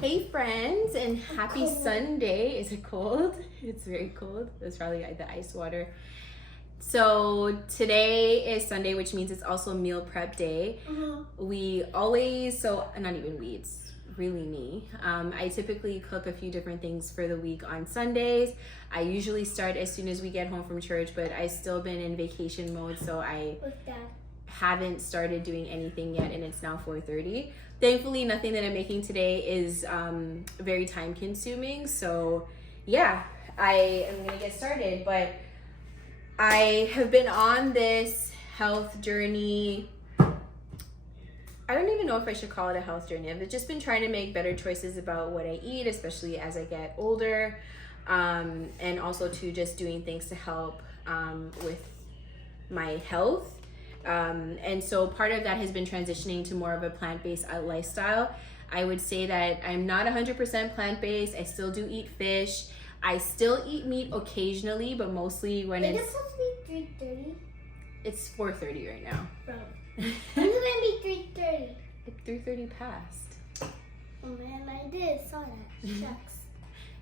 Hey friends, and happy Sunday. Is it cold? It's very cold. That's probably the ice water. So today is Sunday, which means it's also meal prep day. We always, not even we, it's really me. I typically cook a few different things for the week on Sundays. I usually start as soon as we get home from church, but I've still been in vacation mode, so I haven't started doing anything yet, and it's now 4:30. Thankfully, nothing that I'm making today is very time consuming. So yeah, I am gonna get started. But I have been on this health journey. I don't even know if I should call it a health journey. I've just been trying to make better choices about what I eat, especially as I get older, and also to just doing things to help with my health. And so part of that has been transitioning to more of a plant-based lifestyle. I would say that I'm not 100% plant-based. I still do eat fish. I still eat meat occasionally, but mostly when it's supposed to be 3:30. It's 4:30 right now. Bro, when's it gonna be 3:30? It's 3:30 past. Oh man, I saw that. Shucks.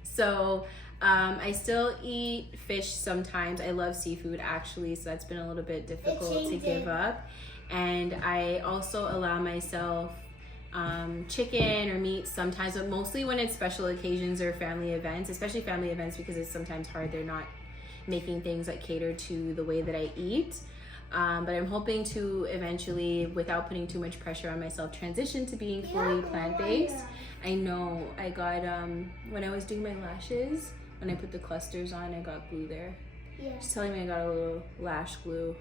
So I still eat fish sometimes. I love seafood actually, so that's been a little bit difficult to give up. And I also allow myself chicken or meat sometimes, but mostly when it's special occasions or family events, especially family events, because it's sometimes hard. They're not making things that cater to the way that I eat. But I'm hoping to eventually, without putting too much pressure on myself, transition to being fully plant-based. I know I got, when I was doing my lashes, when I put the clusters on, I got glue there. Yeah. She's telling me I got a little lash glue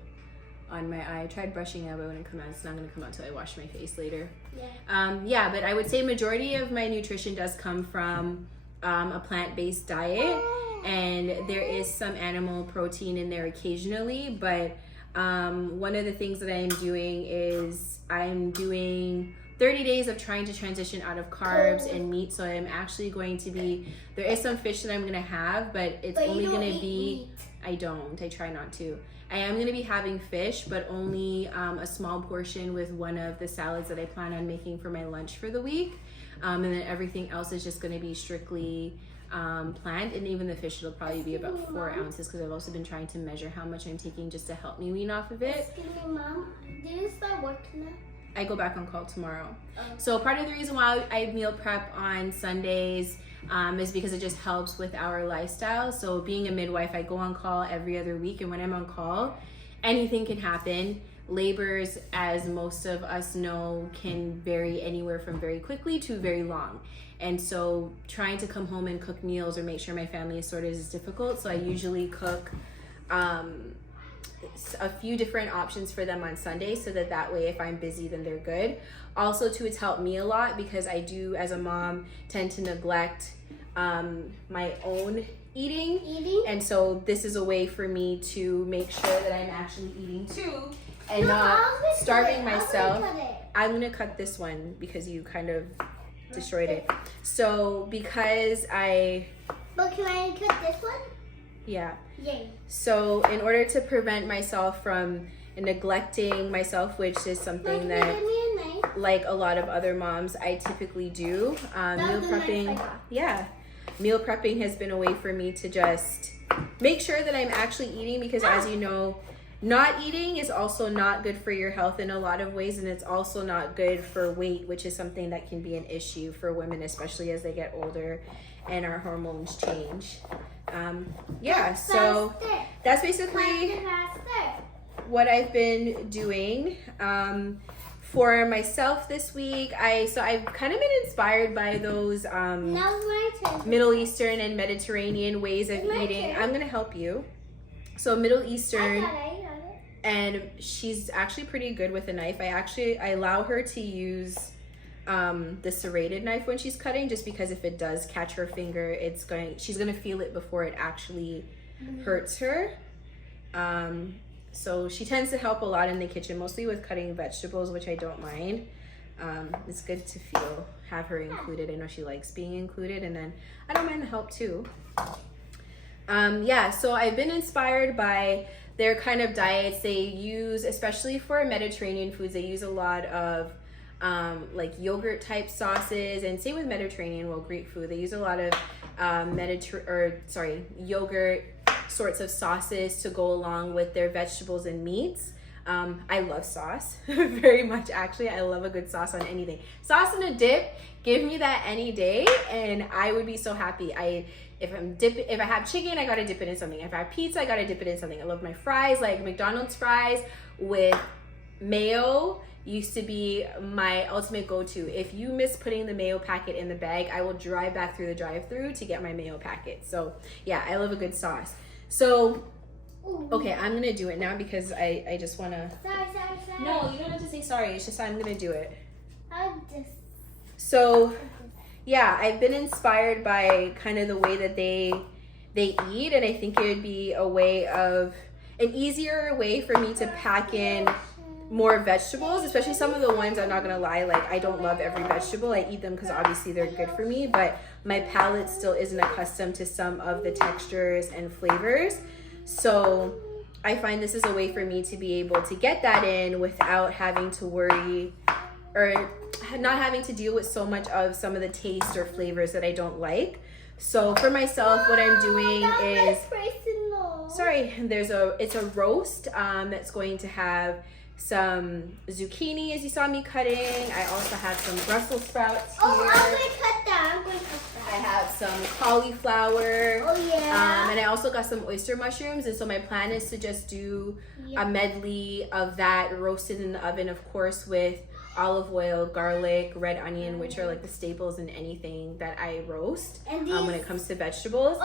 on my eye. I tried brushing it, but it wouldn't come out. It's not going to come out until I wash my face later. Yeah. But I would say majority of my nutrition does come from a plant-based diet. And there is some animal protein in there occasionally, but one of the things that I'm doing is I'm doing 30 days of trying to transition out of carbs and meat. So I'm actually going to be, there is some fish that I'm going to have, but it's only going to be, I try not to. I am going to be having fish, but only a small portion with one of the salads that I plan on making for my lunch for the week. And then everything else is just going to be strictly plant, and even the fish will probably be about 4 ounces, because I've also been trying to measure how much I'm taking just to help me wean off of it. Excuse me, Mom. Do you start working now? I go back on call tomorrow. So part of the reason why I meal prep on Sundays is because it just helps with our lifestyle. So being a midwife, I go on call every other week, and when I'm on call, anything can happen. Labors, as most of us know, can vary anywhere from very quickly to very long. And so trying to come home and cook meals or make sure my family is sorted is difficult. So I usually cook a few different options for them on Sunday, so that way if I'm busy, then they're good. Also too, it's helped me a lot because I do, as a mom, tend to neglect my own eating. And so this is a way for me to make sure that I'm actually eating too and not starving myself. I'm gonna cut this one because you kind of destroyed it. So because But can I cut this one? Yeah. Yay. So in order to prevent myself from neglecting myself, which is something that, like a lot of other meals, I typically do, meal prepping. Yeah. Meal prepping has been a way for me to just make sure that I'm actually eating, because as you know, not eating is also not good for your health in a lot of ways, and it's also not good for weight, which is something that can be an issue for women, especially as they get older and our hormones change. So that's basically what I've been doing for myself this week. I've kind of been inspired by those Middle Eastern and Mediterranean ways of eating. I'm gonna help you. So Middle Eastern, and she's actually pretty good with a knife. I allow her to use the serrated knife when she's cutting, just because if it does catch her finger, she's gonna feel it before it actually hurts her. So she tends to help a lot in the kitchen, mostly with cutting vegetables, which I don't mind. It's good to have her included. I know she likes being included, and then I don't mind the help too. So I've been inspired by their kind of diets. They use, especially for Mediterranean foods, they use a lot of like yogurt type sauces, and same with Mediterranean, well, Greek food. They use a lot of yogurt sorts of sauces to go along with their vegetables and meats. I love sauce very much, actually. I love a good sauce on anything. Sauce and a dip, give me that any day, and I would be so happy. If I have chicken, I gotta dip it in something. If I have pizza, I gotta dip it in something. I love my fries, like McDonald's fries with mayo used to be my ultimate go-to. If you miss putting the mayo packet in the bag, I will drive back through the drive-thru to get my mayo packet. So yeah, I love a good sauce. So okay, I'm gonna do it now because I just wanna. Sorry. No, you don't have to say sorry. It's just I'm gonna do it. I'll just. So yeah, I've been inspired by kind of the way that they eat, and I think it would be an easier way for me to pack in more vegetables, especially some of the ones, I'm not gonna lie, like I don't love every vegetable. I eat them because obviously they're good for me, but my palate still isn't accustomed to some of the textures and flavors. So I find this is a way for me to be able to get that in without having to worry or not having to deal with so much of some of the taste or flavors that I don't like. So for myself, what I'm doing is, it's a roast that's going to have some zucchini, as you saw me cutting. I also have some Brussels sprouts here. Oh, I'm going to cut that. I have some cauliflower. Oh, yeah. And I also got some oyster mushrooms. And so my plan is to just do a medley of that roasted in the oven, of course, with olive oil, garlic, red onion, which are like the staples in anything that I roast when it comes to vegetables.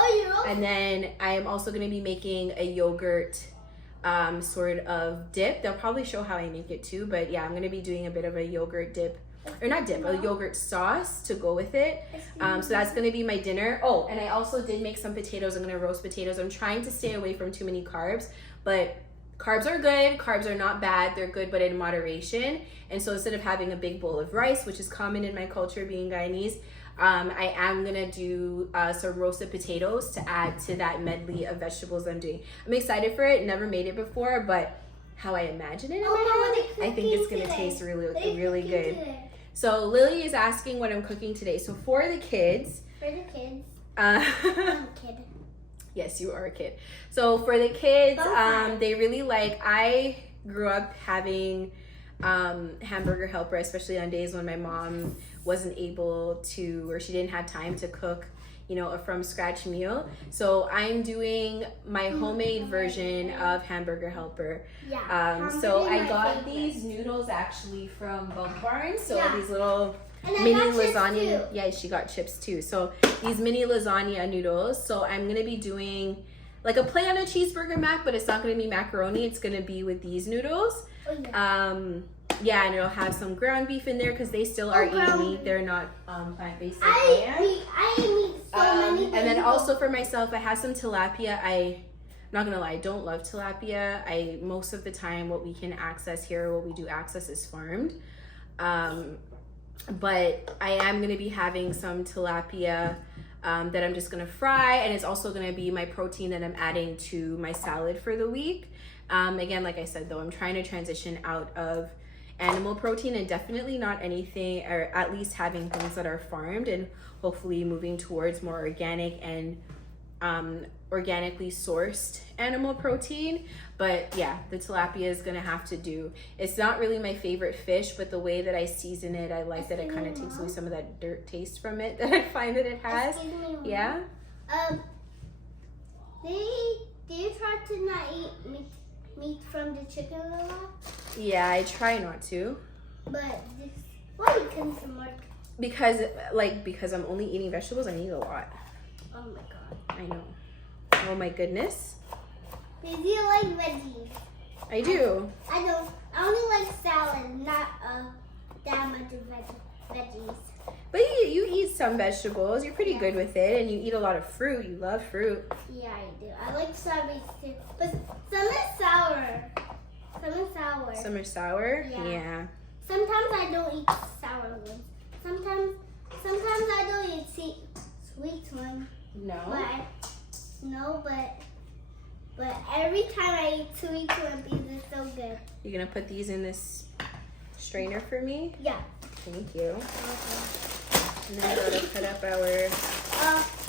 And then I am also going to be making a yogurt sort of dip. They'll probably show how I make it too, but yeah, I'm going to be doing a bit of a yogurt dip, or not dip, a yogurt sauce to go with it. So that's going to be my dinner. Oh, and I also did make some potatoes. I'm going to roast potatoes. I'm trying to stay away from too many carbs, but carbs are good. Carbs are not bad. They're good, but in moderation. And so instead of having a big bowl of rice, which is common in my culture being Guyanese, I am gonna do some roasted potatoes to add to that medley of vegetables I'm doing. I'm excited for it. Never made it before, but how I imagine it in my head, I think it's gonna taste really good. So Lily is asking what I'm cooking today. So for the kids. I'm a kid. Yes, you are a kid. So for the kids, they really like, I grew up having hamburger helper, especially on days when my mom wasn't able to, or she didn't have time to cook, you know, a from scratch meal. So I'm doing my homemade version of hamburger helper. So I got these noodles actually from Bug Barn. So these little mini lasagna. Yeah, she got chips too. So these mini lasagna noodles. So I'm gonna be doing like a play on a cheeseburger mac, but it's not gonna be macaroni. It's gonna be with these noodles. Yeah, and it'll have some ground beef in there because they still are eating meat. They're not plant-based. I eat so many. And then also for myself, I have some tilapia. I'm not gonna lie, I don't love tilapia. Most of the time, what we can access here, what we do access is farmed. But I am gonna be having some tilapia that I'm just gonna fry, and it's also gonna be my protein that I'm adding to my salad for the week. Again, like I said, though, I'm trying to transition out of animal protein and definitely not anything, or at least having things that are farmed, and hopefully moving towards more organic and organically sourced animal protein. But yeah, the tilapia is gonna have to do. It's not really my favorite fish, but the way that I season it, I like that it kind of takes away some of that dirt taste from it that I find that it has. Yeah. Do you try to not eat meat from the chicken a lot? Yeah, I try not to. But why you can some more? Because I'm only eating vegetables, I eat a lot. Oh my god. I know. Oh my goodness. Do you like veggies? I do. I don't. I only like salad, not that much of veggies. But you eat some vegetables. You're pretty good with it, and you eat a lot of fruit. You love fruit. Yeah, I do. I like strawberries too, but some is sour. Some are sour. Yeah. Sometimes I don't eat sour ones. Sometimes I don't eat sweet ones. But every time I eat sweet ones, these are so good. You're gonna put these in this strainer for me? Yeah. Thank you. Okay. And then we're gonna cut up our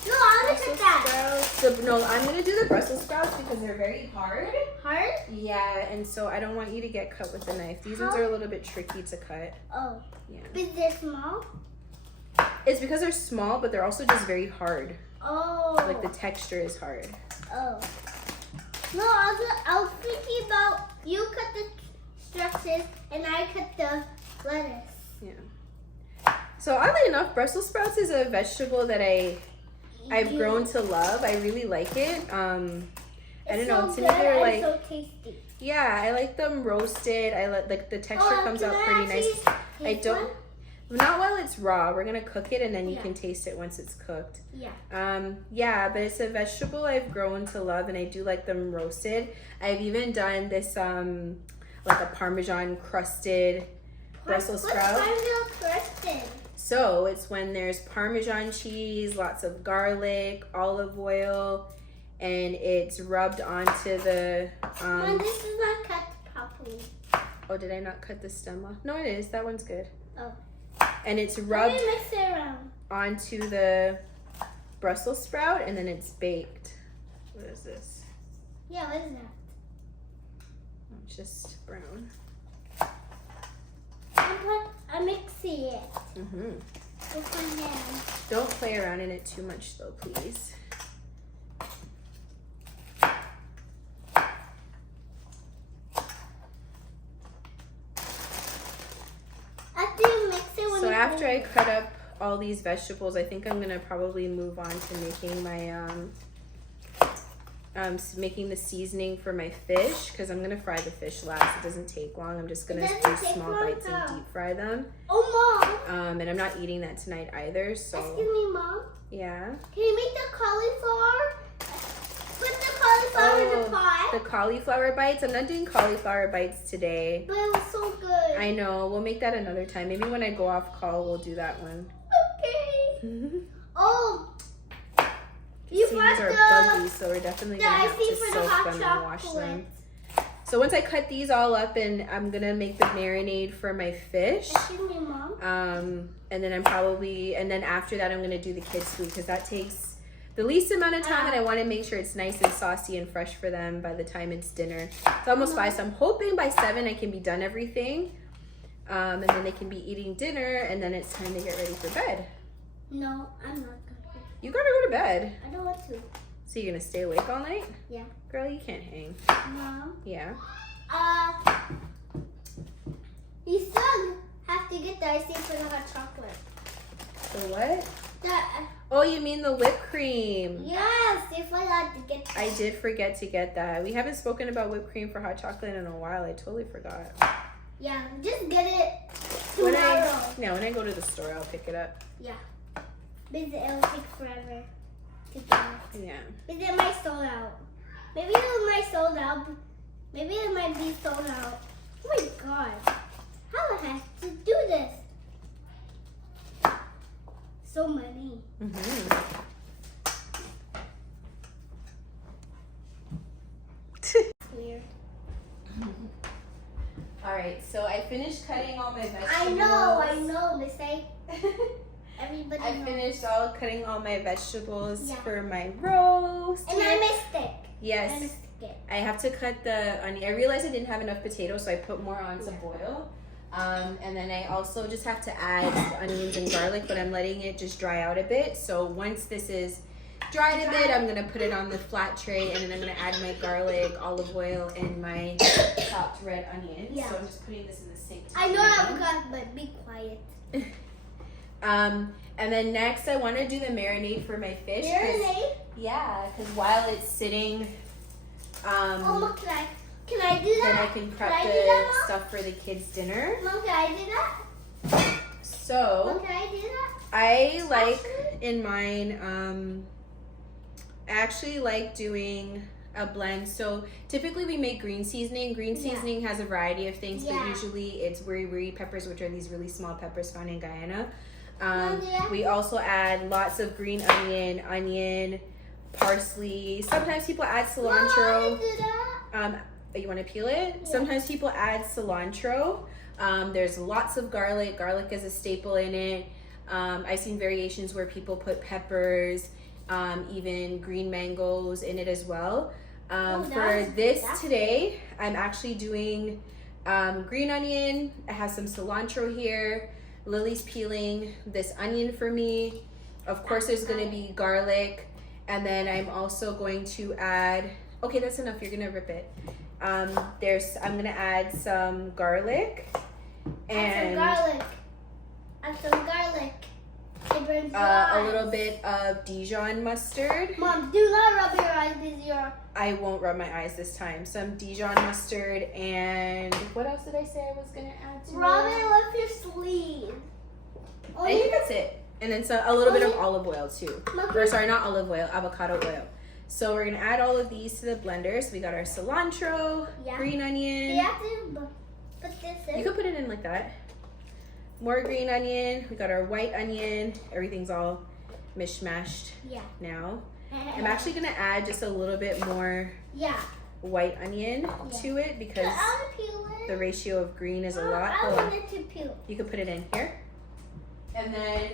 No, I'll look Brussels at that. sprouts. So, no, I'm gonna do the Brussels sprouts because they're very hard. Hard? Yeah, and so I don't want you to get cut with the knife. These ones are a little bit tricky to cut. Oh. Yeah. Is they small? It's because they're small, but they're also just very hard. Oh. Like the texture is hard. Oh. No, I was thinking about you cut the stretches and I cut the lettuce. Yeah. So oddly enough, Brussels sprouts is a vegetable that I've grown to love. I really like it. I don't know. To me, they're like so tasty. Yeah, I like them roasted. I like the texture comes out pretty nice. I don't. Not while it's raw. We're gonna cook it and then you can taste it once it's cooked. Yeah. Yeah, but it's a vegetable I've grown to love and I do like them roasted. I've even done this like a Parmesan crusted Brussels sprout. What's Parmesan crusted? So it's when there's Parmesan cheese, lots of garlic, olive oil, and it's rubbed onto the Mom, this is not cut properly. Oh, did I not cut the stem off? No, it is. That one's good. Oh. And it's rubbed Mix it around. onto the Brussels sprout and then it's baked. What is this? Yeah, what is that? Oh, it's just brown. I'm mixing it Mm-hmm. with my hand. Don't play around in it too much though, please. After you mix it, when So you after I cut up all these vegetables, I think I'm gonna probably move on to making my making the seasoning for my fish because I'm gonna fry the fish last. It doesn't take long. I'm just gonna do small bites and deep fry them. Oh, Mom. And I'm not eating that tonight either. So Excuse me, Mom. yeah. Can you make the cauliflower? Put the cauliflower in the pot. The cauliflower bites. I'm not doing cauliflower bites today. But it was so good. I know. We'll make that another time. Maybe when I go off call, we'll do that one. Okay. Oh. You These brought are the buggy, so we're definitely the gonna have icing to for the soak hot them and wash chocolate. them. So once I cut these all up, and I'm gonna make the marinade for my fish. Excuse me, Mom. And then then after that, I'm gonna do the kids' food because that takes the least amount of time, and I want to make sure it's nice and saucy and fresh for them by the time it's dinner. It's almost 5, so I'm hoping by 7 I can be done everything, and then they can be eating dinner, and then it's time to get ready for bed. No, I'm not going to. You gotta go to bed. I don't want to. So you're gonna stay awake all night? Yeah. Girl, you can't hang. Mom. Yeah. You still have to get the icing for the hot chocolate. The what? The, Oh, you mean the whipped cream? yes, you forgot to get that. I did forget to get that. We haven't spoken about whipped cream for hot chocolate in a while. I totally forgot. Yeah, just get it When tomorrow. I go to the store, I'll pick it up. Yeah. Because it will take forever to get it. Yeah. Because it might sold out. Maybe it might sold out. Maybe it might be sold out. Oh my god. How the heck to do this? So many. Mm-hmm. Weird. All right, so I finished cutting all my vegetables. I know, Miss A. Everybody I knows. finished cutting all my vegetables Yeah. for my roast. And I missed it. Yes. I missed it. I have to cut the onion. I realized I didn't have enough potatoes, so I put more on to boil. And then I also just have to add onions and garlic, but I'm letting it just dry out a bit. So once this is dried a bit, I'm gonna put it on the flat tray, and then I'm gonna add my garlic, olive oil, and my chopped red onions. Yeah. So I'm just putting this in the sink. I know I forgot, but be quiet. And then next I want to do the marinade for my fish. Marinade? Yeah, because while it's sitting, Oh, Mom, can I do then that? I can prep Can I do the that, Mom? stuff for the kids' dinner. Mom, can I do that? So Mom, can I do that? I like in mine, I actually like doing a blend. So typically we make green seasoning. Green seasoning has a variety of things, but usually it's wiri peppers, which are these really small peppers found in Guyana. We also add lots of green onion, parsley. Sometimes people add cilantro. Mom, I do that. You want to peel it? Yeah. Sometimes people add cilantro. There's lots of garlic. Garlic is a staple in it. I've seen variations where people put peppers, even green mangoes in it as well. For this today, I'm actually doing green onion. I have some cilantro here. Lily's peeling this onion for me. Of course, there's going to be garlic. And then I'm also going to add, okay, that's enough. You're going to rip it. I'm going to add some garlic. And add some garlic. It burns your eyes. A little bit of Dijon mustard. Mom, do not rub your eyes with your... I won't rub my eyes this time. Some Dijon mustard and what else did I say I was going to add to Rub it? it with your sleeve. I think that's it. And then a little bit of olive oil too. Or sorry, not olive oil, avocado oil. So we're going to add all of these to the blender. So we got our cilantro, green onion. Do you have to put this in? You can put it in like that. More green onion. We got our white onion. Everything's all mishmashed now. I'm actually going to add just a little bit more white onion to it because the ratio of green is a lot. I want it to peel. You can put it in here. And then...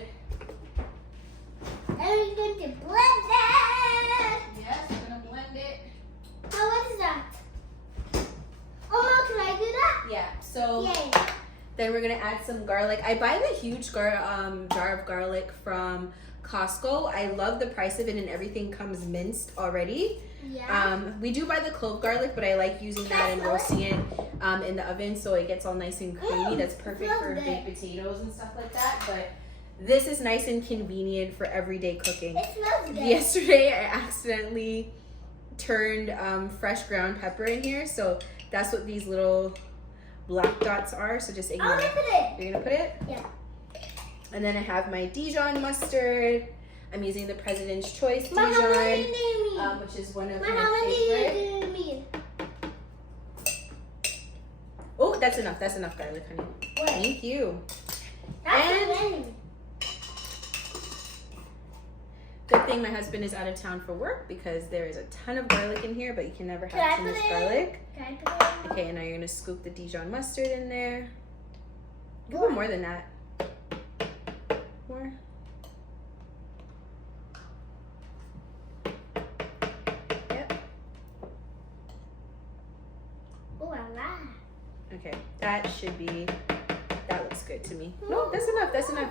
And we're going to blend it. Yes, we're going to blend it. Oh, what is that? Oh, Mom, can I do that? Yeah, so... Yay. Then we're gonna add some garlic. I buy the huge jar of garlic from Costco. I love the price of it and everything comes minced already. Yeah. We do buy the clove garlic, but I like using that and roasting it in the oven so it gets all nice and creamy. That's perfect for baked potatoes and stuff like that. But this is nice and convenient for everyday cooking. It smells good. Yesterday I accidentally turned fresh ground pepper in here, so that's what these little black dots are, so just ignore I'm gonna it. put it. You're gonna put it? Yeah. And then I have my Dijon mustard. I'm using the President's Choice Dijon, How many do you need? which is one of How my many favorite. do you need? Oh, that's enough. That's enough garlic, honey. What? Thank you. That's many. Good thing my husband is out of town for work because there is a ton of garlic in here, but you can never have too much garlic. Can I put it in? Okay, and now you're gonna scoop the Dijon mustard in there. You put more than that. More. Yep. Oh, la la. Okay, that should be, that looks good to me. No, that's enough, that's enough.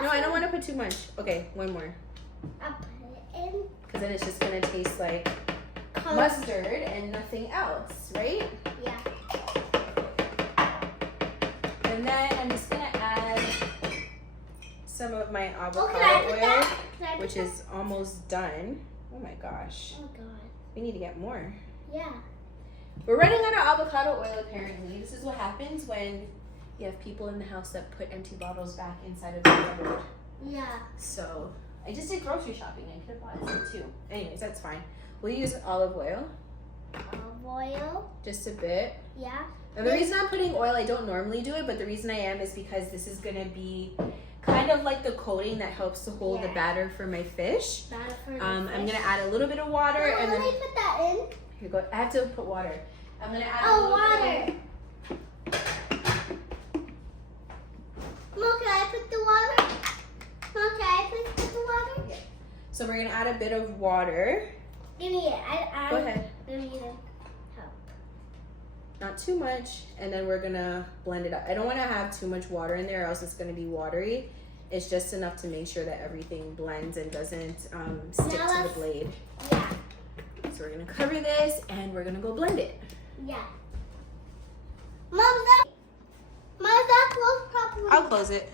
No, I don't want to put too much. Okay, one more. I'll put it in. Because then it's just gonna taste like mustard and nothing else, right? Yeah. And then I'm just gonna add some of my Oh, avocado can I put oil, that? Can I put which that? is almost done. Oh my gosh, Oh, God. we need to get more. Yeah. We're running out of avocado oil apparently. This is what happens when you have people in the house that put empty bottles back inside of the cupboard. Yeah. So I just did grocery shopping. I could have bought some too. Anyways, that's fine. We'll use olive oil, Olive oil. just a bit. Yeah. And the reason I'm putting oil, I don't normally do it, but the reason I am is because this is gonna be kind of like the coating that helps to hold the batter for my fish. Batter for the I'm fish. gonna add a little bit of water and then let me put that in. here you go. I have to put water. I'm gonna add a Oh, little water. bit. Mom, can I put the water? Mom, can I please put the water? Yeah. So we're gonna add a bit of water. Give me it. Go ahead. Give me it. Help. Not too much, and then we're gonna blend it up. I don't want to have too much water in there, or else it's gonna be watery. It's just enough to make sure that everything blends and doesn't stick to the blade. Yeah. So we're gonna cover this, and we're gonna go blend it. Yeah. Mom's that closed properly. I'll close it.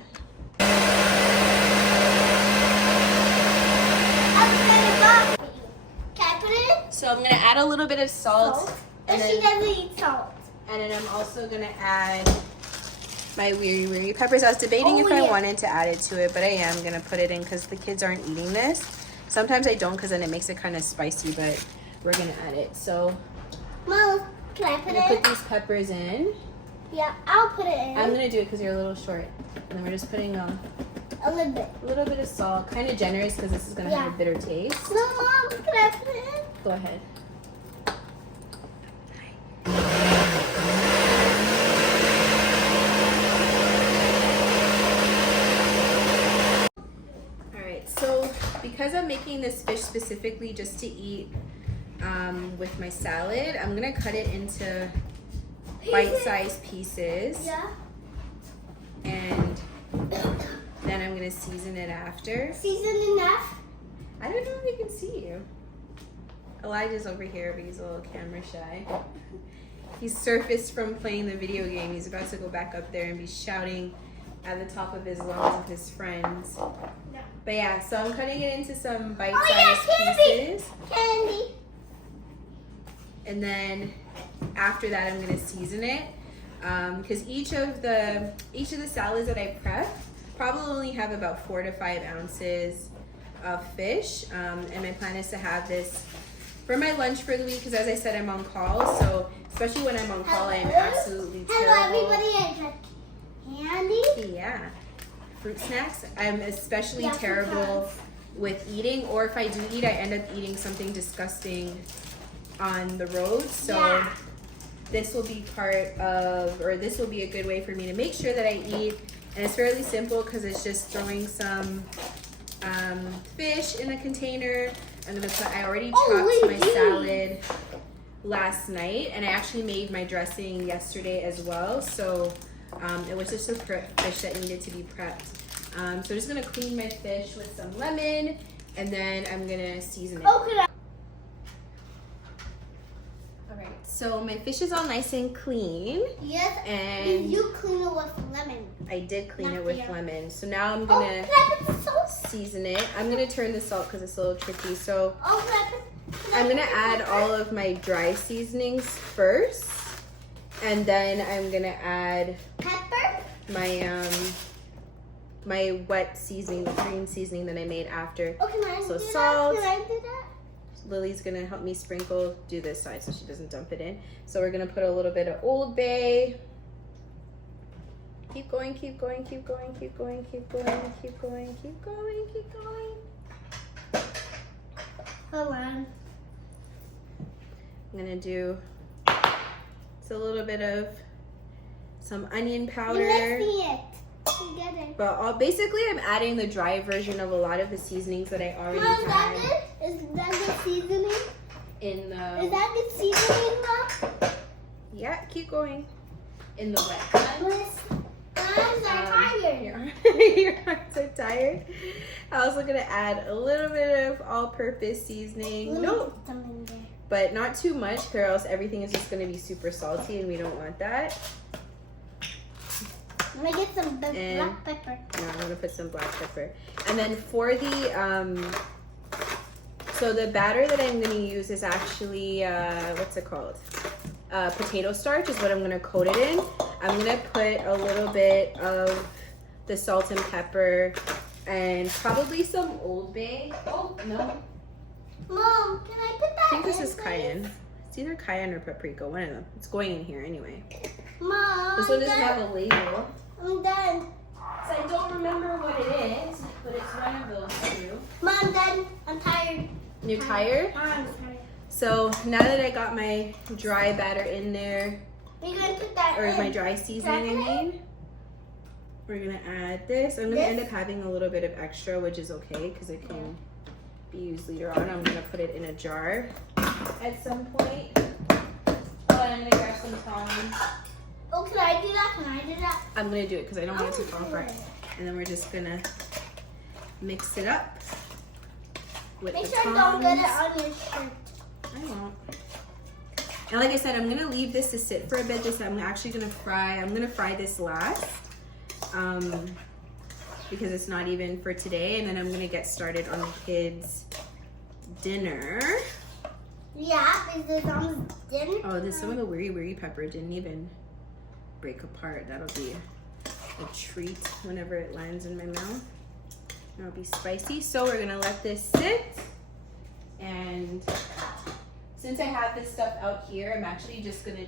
Can I put it in? So I'm gonna add a little bit of salt, And and she then, doesn't eat salt. and then I'm also gonna add my weary peppers. I was debating if I wanted to add it to it, but I am gonna put it in because the kids aren't eating this. Sometimes I don't because then it makes it kind of spicy, but we're gonna add it. So Mom, can I I'm put gonna it put in? these peppers in. Yeah, I'll put it in. I'm gonna do it because you're a little short. And then we're just putting A little bit. a little bit of salt, kind of generous because this is gonna have a bitter taste. No, Mom, can I put it in? Go ahead. because I'm making this fish specifically just to eat with my salad, I'm gonna cut it into bite-sized pieces. Yeah. And then I'm gonna season it after. Season enough? I don't know if we can see you. Elijah's over here, but he's a little camera shy. He's surfaced from playing the video game. He's about to go back up there and be shouting at the top of his lungs with his friends. No. But yeah, so I'm cutting it into some bite-sized pieces. Candy. And then after that, I'm gonna season it. Because each of the salads that I prep probably only have about 4 to 5 ounces of fish. And my plan is to have this for my lunch for the week, because as I said, I'm on call. So especially when I'm on call, I'm absolutely terrible. Hello, everybody. Candy. Yeah, fruit snacks. I'm especially terrible with eating, or if I do eat, I end up eating something disgusting on the road. So this will be this will be a good way for me to make sure that I eat. And it's fairly simple because it's just throwing some fish in a container. I already chopped my salad last night, and I actually made my dressing yesterday as well. So it was just a fish that needed to be prepped. So I'm just gonna clean my fish with some lemon, and then I'm gonna season it. Okay. Alright, so my fish is all nice and clean. Yes, and you clean it with lemon. I did clean it with lemon. So now I'm gonna season it. I'm gonna turn the salt because it's a little tricky. So I'm gonna add all of my dry seasonings first, and then I'm gonna add pepper, my wet seasoning, the green seasoning that I made after. Oh, can I so do salt. That? Can I do that? Lily's gonna help me do this side so she doesn't dump it in. So we're gonna put a little bit of Old Bay. Keep going, keep going, keep going, keep going, keep going, keep going, keep going, keep going. Hold on. I'm gonna do a little bit of some onion powder. You're mixing it together. But basically I'm adding the dry version of a lot of the seasonings that I already Mom, had. Is that the seasoning? Is that the seasoning, Mom? Yeah, keep going. In the wet ones. I'm tired. Your arms are tired. I was gonna add a little bit of all-purpose seasoning. No, but not too much, or else everything is just gonna be super salty, and we don't want that. I'm gonna get some black pepper. Yeah, I'm gonna put some black pepper. And then for the so the batter that I'm gonna use is actually what's it called? Potato starch is what I'm gonna coat it in. I'm gonna put a little bit of the salt and pepper and probably some Old Bay. Oh no! Mom, can I put that? I think this is cayenne. It's either cayenne or paprika, one of them. It's going in here anyway. Mom, this one doesn't have a label. I'm done. So I don't remember what it is, but it's one of those two. Mom, I'm done. I'm tired. You're tired? Mom, I'm tired. So now that I got my dry batter in there, We're gonna put that or in. my dry seasoning, I mean, we're gonna add this. I'm gonna end up having a little bit of extra, which is okay because it can be used later on. I'm gonna put it in a jar at some point. Oh, I'm gonna grab some tongs. Oh, can I do that? Can I do that? I'm gonna do it because I don't want it to fall apart. And then we're just gonna mix it up with Make the sure tongs. don't get it on your shirt. I won't. And like I said, I'm gonna leave this to sit for a bit. I'm actually gonna fry. I'm gonna fry this last, because it's not even for today. And then I'm gonna get started on the kids' dinner. Yeah, because it's on dinner. Oh, some of the wiri pepper didn't even break apart. That'll be a treat whenever it lands in my mouth. It'll be spicy. So we're gonna let this sit. And since I have this stuff out here, I'm actually just gonna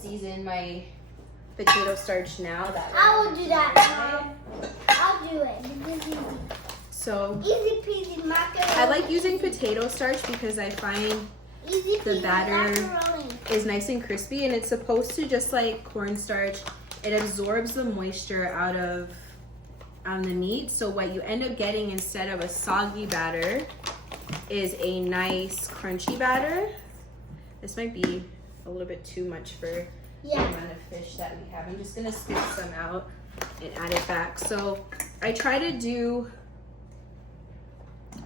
season my potato starch now. I will do that, Mom. I'll do it. This is easy. So Easy peasy macaroni. I like using potato starch because I find Easy the peasy batter macaroni. is nice and crispy, and it's supposed to, just like cornstarch, it absorbs the moisture out of on the meat. So what you end up getting instead of a soggy batter is a nice crunchy batter. This might be a little bit too much for the amount of fish that we have. I'm just gonna scoop some out and add it back. So I try to do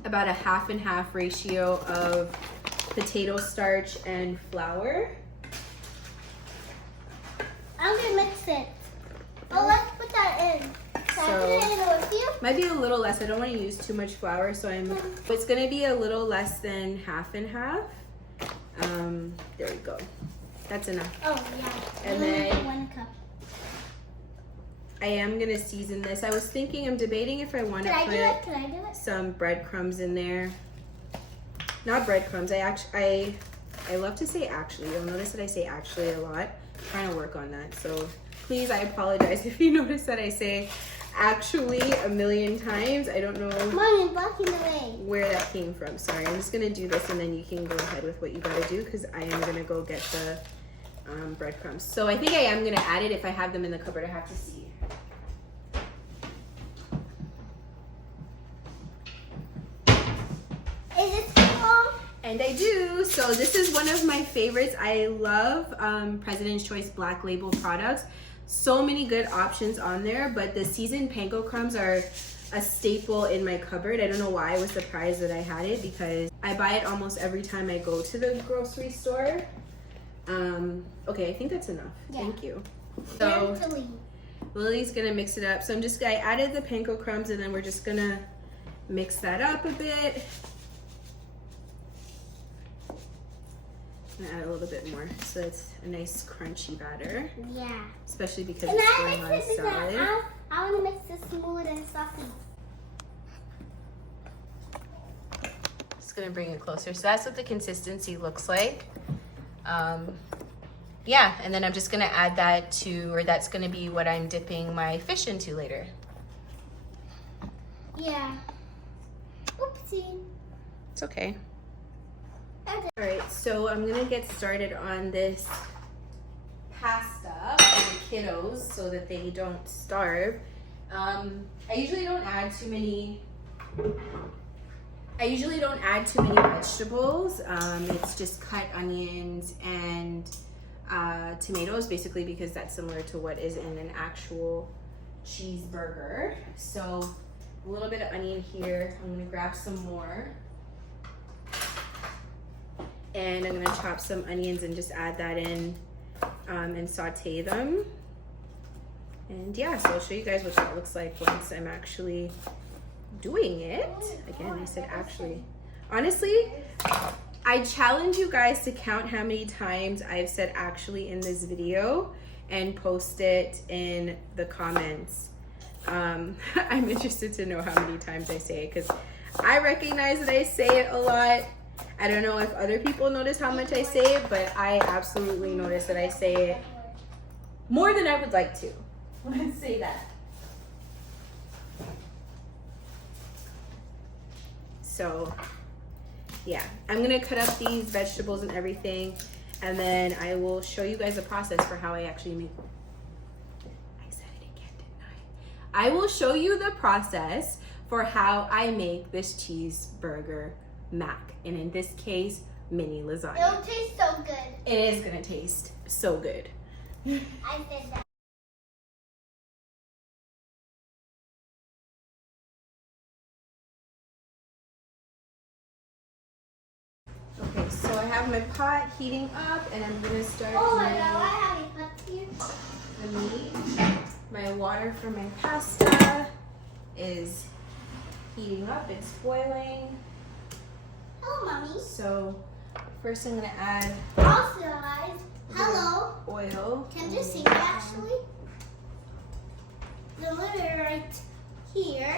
about a half and half ratio of potato starch and flour. I'm gonna mix it. Oh, let's put that in. Can I put it in with you? Might be a little less. I don't want to use too much flour, so it's gonna be a little less than half and half. There we go. That's enough. Oh yeah. And then 1 cup. I am gonna season this. I'm debating if I want to put Can I do it? some breadcrumbs in there. Not breadcrumbs. I love to say actually. You'll notice that I say actually a lot. I'm trying to work on that. So please, I apologize if you notice that I say actually a million times. I don't know Mom, you're blocking the way. where that came from. Sorry, I'm just gonna do this and then you can go ahead with what you gotta do because I am gonna go get the breadcrumbs. So I think I am gonna add it. If I have them in the cupboard, I have to see. Is it too long? And I do. So this is one of my favorites. I love President's Choice Black Label products. So many good options on there, but the seasoned panko crumbs are a staple in my cupboard. I don't know why I was surprised that I had it because I buy it almost every time I go to the grocery store. Okay, I think that's enough. Yeah. Thank you. So Lily's gonna mix it up. So I added the panko crumbs and then we're just gonna mix that up a bit. And add a little bit more so it's a nice crunchy batter. Yeah. Especially because it's going on salad. I want to mix this smooth and fluffy. Just gonna bring it closer. So that's what the consistency looks like. Yeah, and then I'm just gonna add that to, or that's gonna be what I'm dipping my fish into later. Yeah. Oopsie. It's okay. All right, so I'm gonna get started on this pasta for the kiddos so that they don't starve. I usually don't add too many vegetables. It's just cut onions and tomatoes, basically because that's similar to what is in an actual cheeseburger. So a little bit of onion here. I'm gonna grab some more. And I'm gonna chop some onions and just add that in and saute them. And yeah, so I'll show you guys what that looks like once I'm actually doing it. Again, I said actually. Honestly, I challenge you guys to count how many times I've said actually in this video and post it in the comments. I'm interested to know how many times I say it because I recognize that I say it a lot. I don't know if other people notice how much I say it, but I absolutely notice that I say it more than I would like to. Let's say that. So, yeah, I'm gonna cut up these vegetables and everything, and then I will show you guys the process for how I actually make them. I said it again, didn't I? I will show you the process for how I make this cheeseburger mac, and in this case, mini lasagna. It'll taste so good. It is gonna taste so good. I said that. Okay, so I have my pot heating up, and I'm gonna start Oh my god, I have a cup here. the meat. My water for my pasta is heating up, it's boiling. Hello, Mommy. So first I'm gonna add Also, guys, hello. oil. Can you see me actually? The litter right here.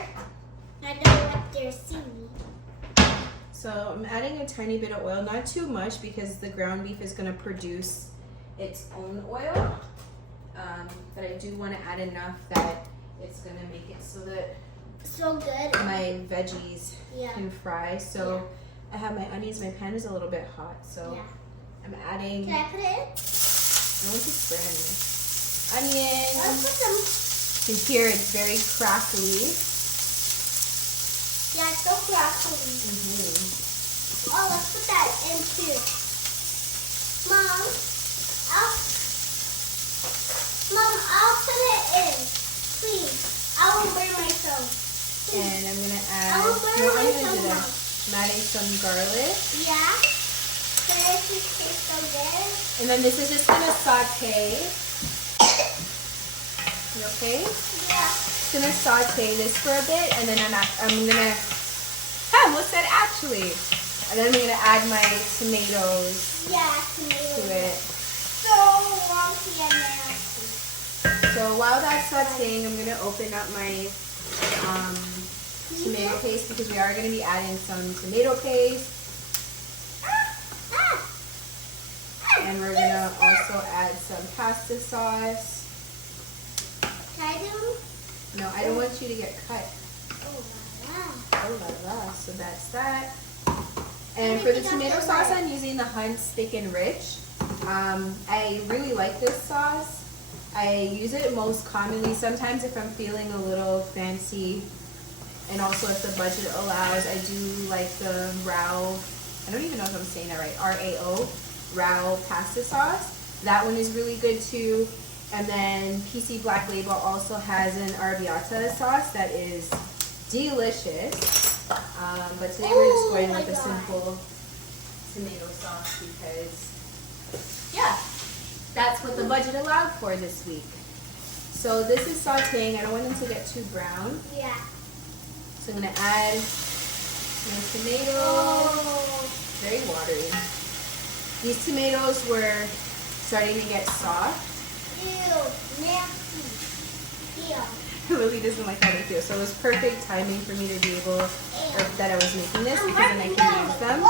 I don't want to see me. So I'm adding a tiny bit of oil, not too much because the ground beef is gonna produce its own oil. But I do want to add enough that it's gonna make it so that So good. my veggies Yeah. can fry. So I have my onions. My pan is a little bit hot, so Yeah. I'm adding. Can I put it in? I want to brand new onion. Let's put some You can hear it's very crackly. Yeah, it's so crackly. Oh, let's put that in too. Mom, I'll put it in. Please. I will burn myself. Please. And I'm gonna add. I will burn myself. I'm adding some garlic. Yeah. But it just tastes so good. And then this is just gonna saute. You okay? Yeah. Just gonna saute this for a bit, and then I'm gonna. What's that actually? And then I'm gonna add my tomatoes. Yeah, tomatoes. To it. So wonky and nasty. So while that's sauteing, I'm gonna open up my tomato paste because we are gonna be adding some tomato paste. And we're gonna also add some pasta sauce. Can I do? No, I don't want you to get cut. Oh, wow. Oh la la. So that's that. And for the tomato sauce, I'm using the Hunt's Thick and Rich. I really like this sauce. I use it most commonly. Sometimes if I'm feeling a little fancy, and also if the budget allows, I do like the Rao. I don't even know if I'm saying that right. R-A-O. Rao pasta sauce. That one is really good too. And then PC Black Label also has an arrabbiata sauce that is delicious. But today we're just going with a simple tomato sauce because, yeah, that's what the budget allowed for this week. So this is sauteing. I don't want them to get too brown. Yeah. So I'm going to add my tomatoes. Oh. Very watery. These tomatoes were starting to get soft. Ew, nasty. Ew. Lily doesn't like how they feel. So it was perfect timing for me to be able, or that I was making this because then I can use them.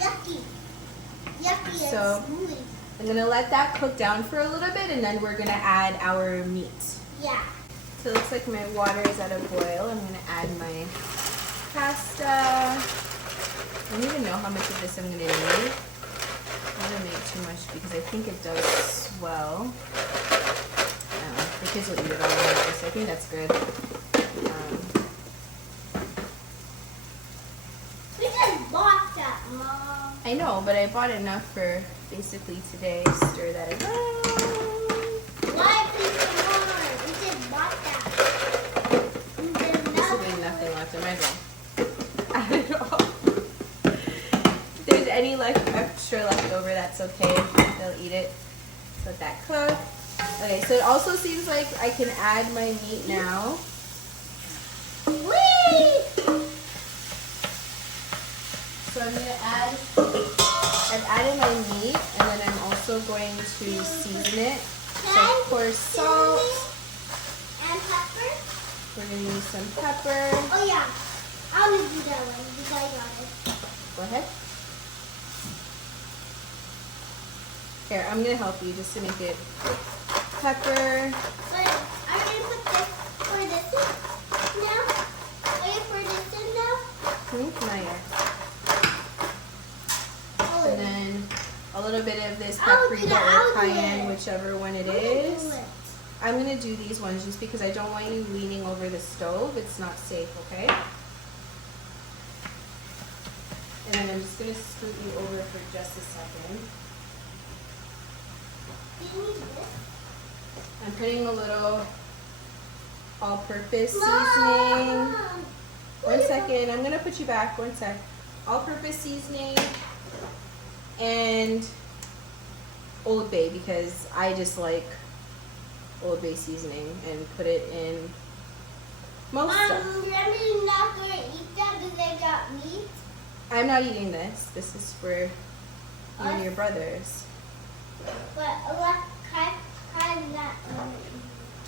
Yucky. Yucky So and smooth. I'm going to let that cook down for a little bit and then we're going to add our meat. Yeah. So it looks like my water is at a boil. I'm going to add my pasta. I don't even know how much of this I'm going to need. I don't want to make too much because I think it does swell. The kids will eat it all anyway, so I think that's good. We just bought that, Mom. I know, but I bought enough for basically today. Stir that around. Why please more? We just bought that. This will be nothing left in my bowl. Add it all. If there's any extra left over, that's okay. They'll eat it. Just let that cook. Okay, so it also seems like I can add my meat now. Whee! So I'm gonna I've added my meat and then I'm also going to season it. So of course salt. And pepper? We're gonna use some pepper. Oh yeah, I'll do that one because I got it. Go ahead. Here, I'm gonna help you just to make it pepper. But are you gonna put this for this one now? Are you for this one now? Not yet. Oh, And then a little bit of this I'll do paprika that, or I'll do cayenne, it. whichever one it I'm gonna is. do it. I'm gonna do these ones just because I don't want you leaning over the stove. It's not safe, okay? And then I'm just gonna scoot you over for just a second. Do you need this? I'm putting a little all-purpose seasoning. Mom! One second, I'm gonna put you back, one sec. All-purpose seasoning and Old Bay because I just like Old Bay seasoning and put it in most stuff. You're not gonna eat that because I got meat? I'm not eating this. This is for you and your brothers. But I'm not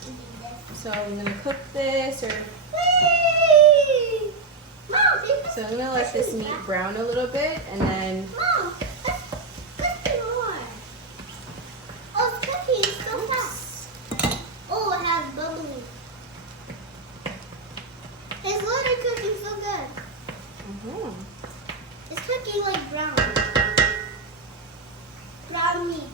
eating this. So I'm gonna cook this or Whee! Mom, so I'm gonna let this meat brown a little bit and then Mom, let's do more. Oh, it's cooking so fast. Oh, it has bubbly. It's literally cooking so good. It's cooking like brown. Brown meat.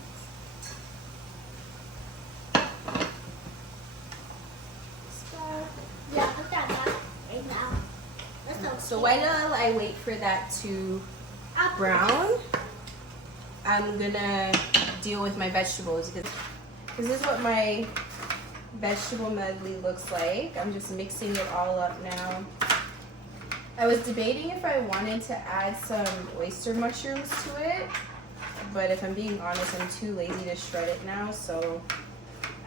So while I wait for that to brown, I'm gonna deal with my vegetables because this is what my vegetable medley looks like. I'm just mixing it all up now. I was debating if I wanted to add some oyster mushrooms to it, but if I'm being honest, I'm too lazy to shred it now, so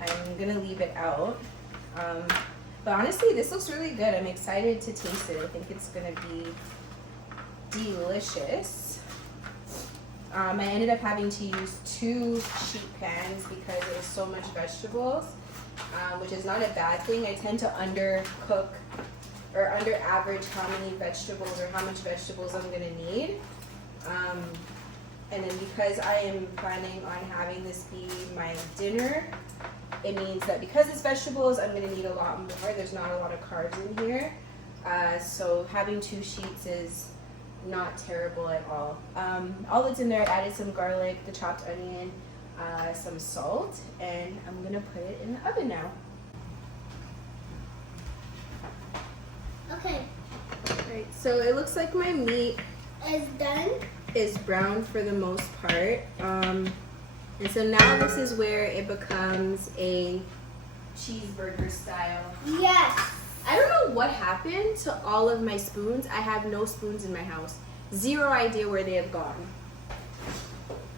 I'm gonna leave it out. But honestly, this looks really good. I'm excited to taste it. I think it's gonna be delicious. I ended up having to use 2 sheet pans because there's so much vegetables, which is not a bad thing. I tend to undercook or under average how many vegetables or how much vegetables I'm gonna need. And then because I am planning on having this be my dinner, it means that because it's vegetables, I'm gonna need a lot more. There's not a lot of carbs in here. So having 2 sheets is not terrible at all. All that's in there, I added some garlic, the chopped onion, some salt, and I'm gonna put it in the oven now. Okay. Alright, so it looks like my meat Is done. is brown for the most part. And so now this is where it becomes a cheeseburger style. Yes. I don't know what happened to all of my spoons. I have no spoons in my house. 0 idea where they have gone.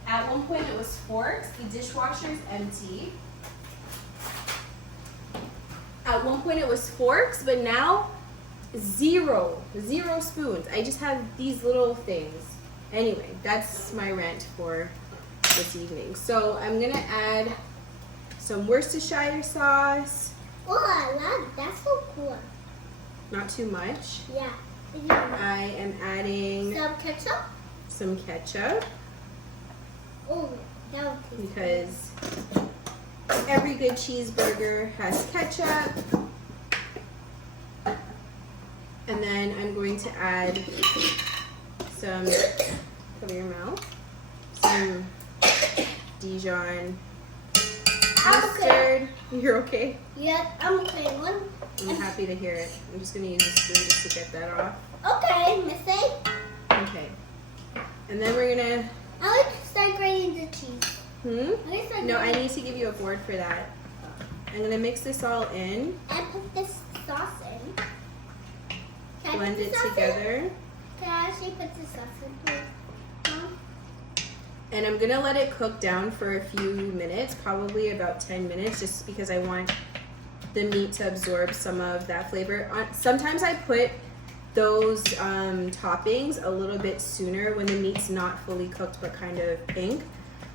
At one point it was forks. The dishwasher is empty. At one point it was forks, but now zero spoons. I just have these little things. Anyway, that's my rant for this evening. So I'm gonna add some Worcestershire sauce. Oh, I love that's so cool. Not too much. Yeah. I am adding Some ketchup. some ketchup Oh, that would taste because every good cheeseburger has ketchup. And then I'm going to add some, cover your mouth, some Dijon mustard. You're okay? Yeah, I'm okay. One. I'm happy to hear it. I'm just going to use a spoon just to get that off. Okay, Missy. Okay. And then we're going to... I like to start grating the cheese. No, I need to give you a board for that. I'm going to mix this all in. And put this sauce in. Can I Blend put the it sauce in? together. Can I actually put the sauce in, please? Mom? And I'm going to let it cook down for a few minutes, probably about 10 minutes, just because I want the meat to absorb some of that flavor. Sometimes I put those toppings a little bit sooner when the meat's not fully cooked but kind of pink.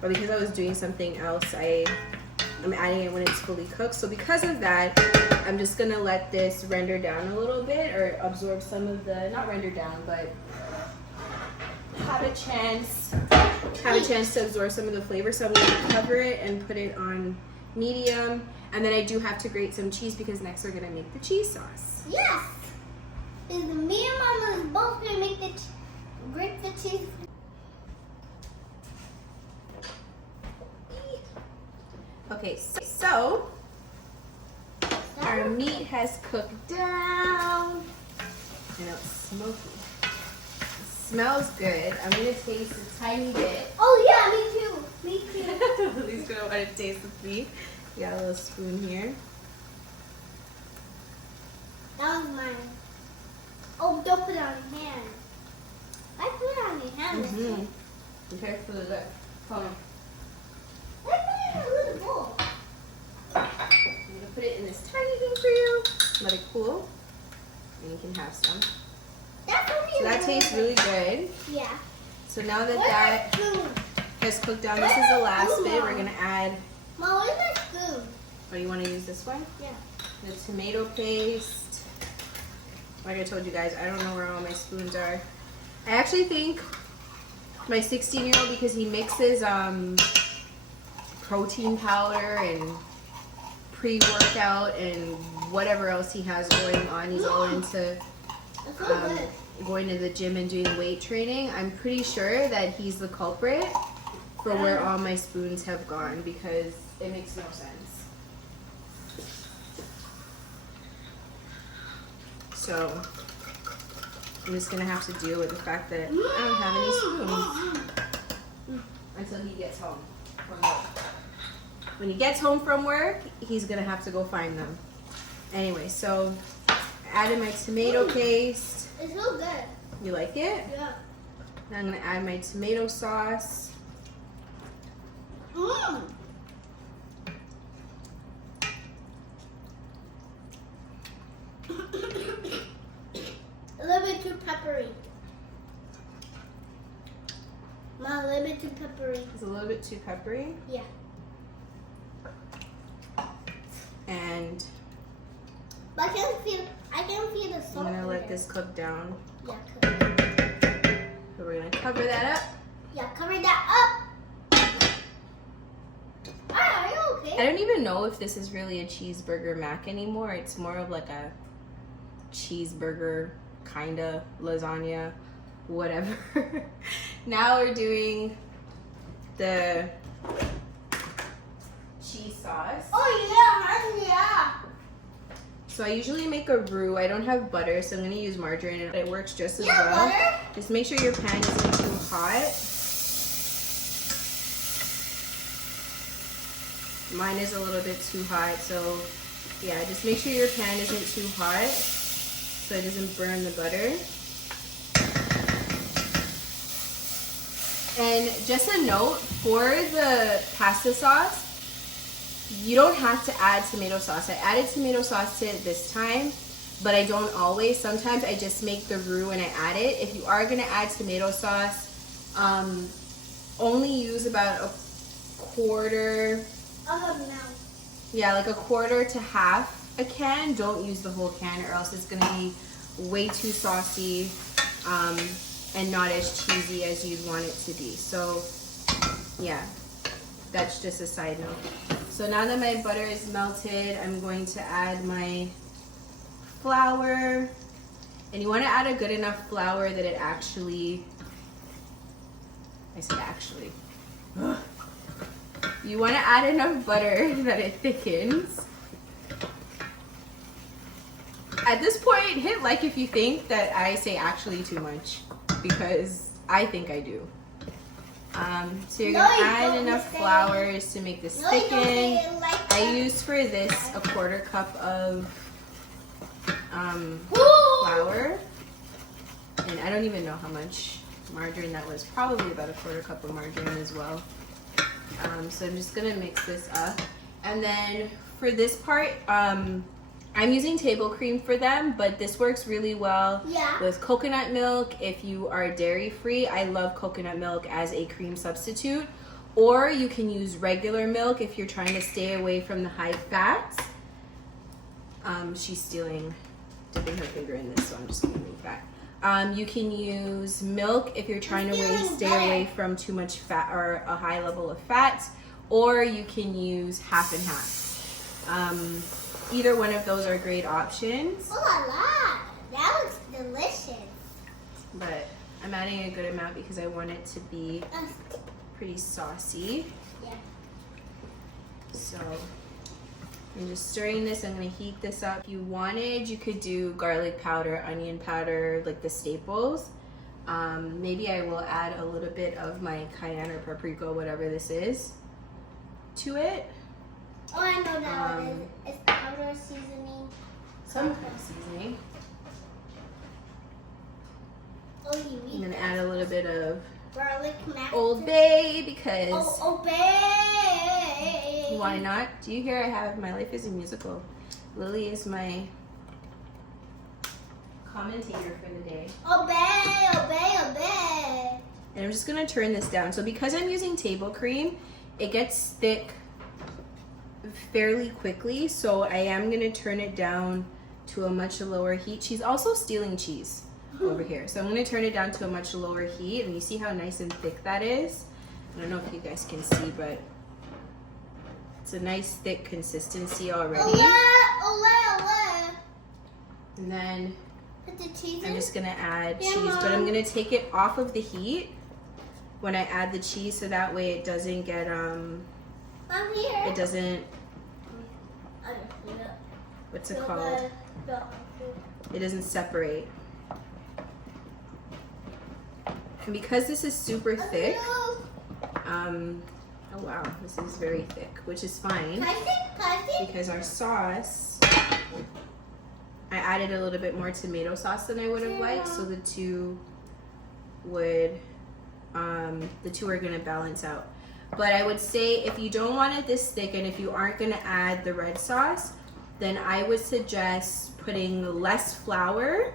But because I was doing something else, I'm adding it when it's fully cooked. So because of that, I'm just gonna let this render down a little bit or absorb some of the, not render down, but have a chance to absorb some of the flavor. So I'm gonna cover it and put it on medium. And then I do have to grate some cheese because next we're gonna make the cheese sauce. Yes. Is me and Mama is both gonna make grate the cheese. Okay, so our meat has cooked down. I know it's smoky. It smells good. I'm gonna taste a tiny bit. Oh yeah, me too. Me too. Lily's gonna want to taste with me. We got a little spoon here. That was mine. Oh, don't put it on your hand. I put it on your hand. Mm-hmm. Okay, so look. Hold on. I put it in a little bowl. I'm gonna put it in this tiny thing for you. Let it cool, and you can have some. That's only So that tastes really good. Yeah. So now that Where's that my spoon? has cooked down, this is the last bit. We're gonna add. Mom, where's my spoon? Oh, you want to use this one? Yeah. The tomato paste. Like I told you guys, I don't know where all my spoons are. I actually think my 16-year-old, because he mixes protein powder and pre-workout and whatever else he has going on. He's all into That's so good. going to the gym and doing weight training. I'm pretty sure that he's the culprit for where all my spoons have gone because it makes no sense. So I'm just gonna have to deal with the fact that I don't have any spoons until he gets home from work. When he gets home from work, he's gonna have to go find them. Anyway, so I added my tomato paste. It's so good. You like it? Yeah. Now I'm gonna add my tomato sauce. Mmm. A little bit too peppery. A little bit too peppery. It's a little bit too peppery. Yeah. And But I can feel the salt. I'm gonna in let there. this cook down. Yeah, cook. So we're gonna cover that up. Yeah, cover that up. Are you okay? I don't even know if this is really a cheeseburger mac anymore. It's more of like a cheeseburger kind of lasagna, whatever. Now we're doing the cheese sauce. Oh yeah, yeah. So I usually make a roux. I don't have butter, so I'm gonna use margarine, and it works just as Yeah, well. butter? Just make sure your pan isn't too hot. Mine is a little bit too hot, so yeah, just make sure your pan isn't too hot so it doesn't burn the butter. And just a note, for the pasta sauce, you don't have to add tomato sauce. I added tomato sauce to it this time, but I don't always. Sometimes I just make the roux and I add it. If you are gonna add tomato sauce, only use about a quarter. Yeah, like a quarter to half a can. Don't use the whole can, or else it's gonna be way too saucy and not as cheesy as you'd want it to be. So yeah, that's just a side note. So now that my butter is melted, I'm going to add my flour. And you want to add a good enough flour that it actually, I said actually. You want to add enough butter that it thickens. At this point, hit like if you think that I say actually too much, because I think I do. So you're going to add enough flours to make this thicken. I used for this a quarter cup of flour. And I don't even know how much margarine that was. Probably about a quarter cup of margarine as well. So I'm just going to mix this up. And then for this part, I'm using table cream for them, but this works really well with coconut milk. If you are dairy free, I love coconut milk as a cream substitute. Or you can use regular milk if you're trying to stay away from the high fats. She's dipping her finger in this, so I'm just gonna move that. You can use milk if you're trying to stay away from too much fat or a high level of fat, or you can use half and half. Either one of those are great options. Oh la la! That looks delicious. But I'm adding a good amount because I want it to be pretty saucy. Yeah. So I'm just stirring this. I'm going to heat this up. If you wanted, you could do garlic powder, onion powder, like the staples. Maybe I will add a little bit of my cayenne or paprika, whatever this is, to it. Oh, I know that one is. It's powder seasoning. Some kind of seasoning. Oh, you I'm eat going to add a little bit of garlic mac. Old Bay because Old Bay. why not? Do you hear I have My Life is a Musical? Lily is my commentator for the day. Obey, obey, obey. And I'm just going to turn this down. So because I'm using table cream, it gets thick fairly quickly, so I am going to turn it down to a much lower heat. She's also stealing cheese over here, so I'm going to turn it down to a much lower heat, and you see how nice and thick that is? I don't know if you guys can see, but it's a nice thick consistency already. Ole, ole. And then Put the cheese I'm in. just going to add Yeah, cheese, but Mom. I'm going to take it off of the heat when I add the cheese, so that way it doesn't get I'm here. it doesn't, what's it called? It doesn't separate. And because this is super thick, oh wow, this is very thick, which is fine because our sauce, I added a little bit more tomato sauce than I would have liked, so the two are gonna balance out. But I would say if you don't want it this thick and if you aren't gonna add the red sauce, then I would suggest putting less flour,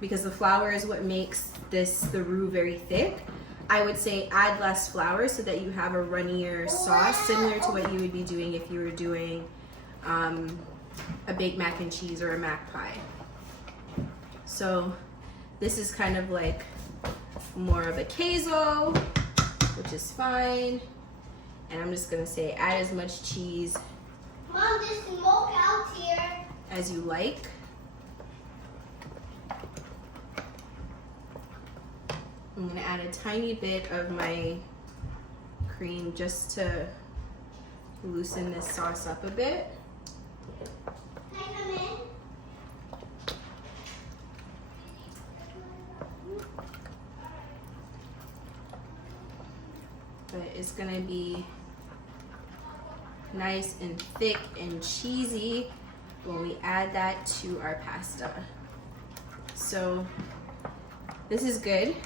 because the flour is what makes the roux very thick. I would say add less flour so that you have a runnier sauce, similar to what you would be doing if you were doing a baked mac and cheese or a mac pie. So this is kind of like more of a queso, which is fine. And I'm just gonna say add as much cheese, Mom, there's smoke out here, as you like. I'm gonna add a tiny bit of my cream just to loosen this sauce up a bit. Can I come in? But it's gonna be nice and thick and cheesy when we add that to our pasta. So this is good,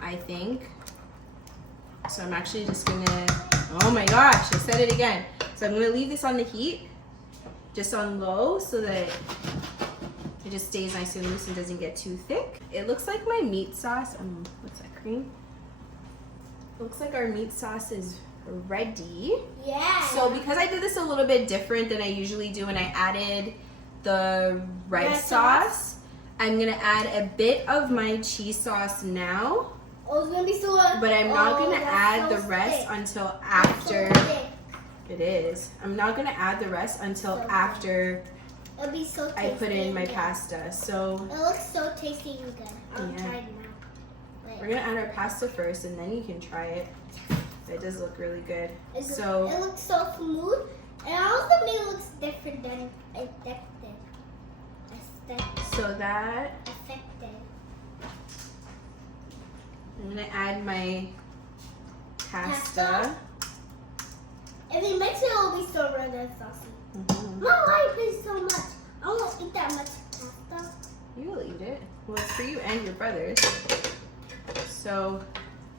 I think. So I'm actually just gonna, oh my gosh, I said it again. So I'm gonna leave this on the heat, just on low, so that it just stays nice and loose and doesn't get too thick. It looks like my meat sauce, what's that, cream? Looks like our meat sauce is ready. Yeah. So because I did this a little bit different than I usually do and I added the red sauce, I'm gonna add a bit of my cheese sauce now. Oh, it's gonna be so. But I'm not gonna add the rest until after. It is. I'm not gonna add the rest until after It'll be so tasty. I put in my pasta. So it looks so tasty and good. I'm trying now. We're gonna add our pasta first, and then you can try it. It does look really good. It looks so smooth, and also it looks different than expected. So that Affected. I'm gonna add my pasta. If it makes it, it'll be so red and saucy. Mom, why you put so much? I won't eat that much pasta. You will eat it. Well, it's for you and your brothers. So